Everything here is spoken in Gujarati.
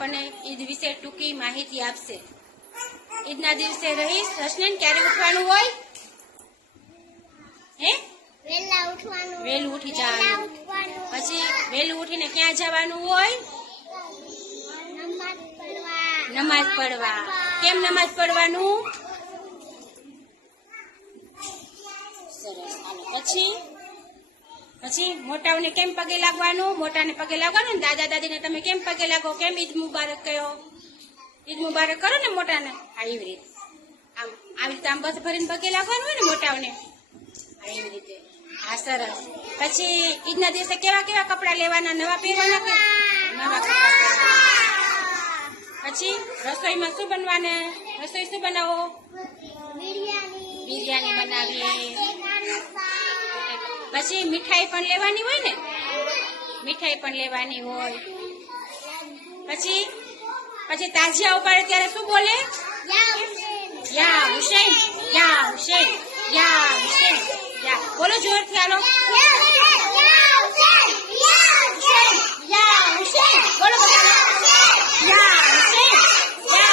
આપણને ઈદ વિશે ટૂંકી માહિતી આપશે. ઈદના દિવસે રહીશ હસનેન ક્યારે ઉઠવાનું હોય? હે? વહેલું ઉઠી જવાનું. પછી વહેલું ઉઠીને ક્યાં જવાનું હોય? નમાઝ પડવા. કેમ નમાઝ પડવાનું? સરસ. હાલો પછી મોટાઓને કેમ પગે લાગવાનું? મોટાને પગે લાગવાનું ને દાદા દાદીને તમે કેમ પગે લાગો? કેમ ઈદ મુબારક કહો? ઈદ મુબારક કરો ને મોટાને. એવી રીતે આવી રીતે આમ બસ ભરીને પગે લાગવાનું હોય ને મોટાઓને. એવી રીતે. હા સરસ. પછી ઈદના દિવસે કેવા કેવા કપડા લેવાના? નવા પહેરવાના કે નવા કપડા પહેરવાના? પછી રસોઈમાં શું બનવાને? રસોઈ શું બનાવો? બિરયાની બનાવીએ. પછી મીઠાઈ પણ લેવાની હોય ને? મીઠાઈ પણ લેવાની હોય. પછી તાજિયા ઉપાડે ત્યારે શું બોલે? યા હુસૈન, યા હુસૈન, યા હુસૈન, યા.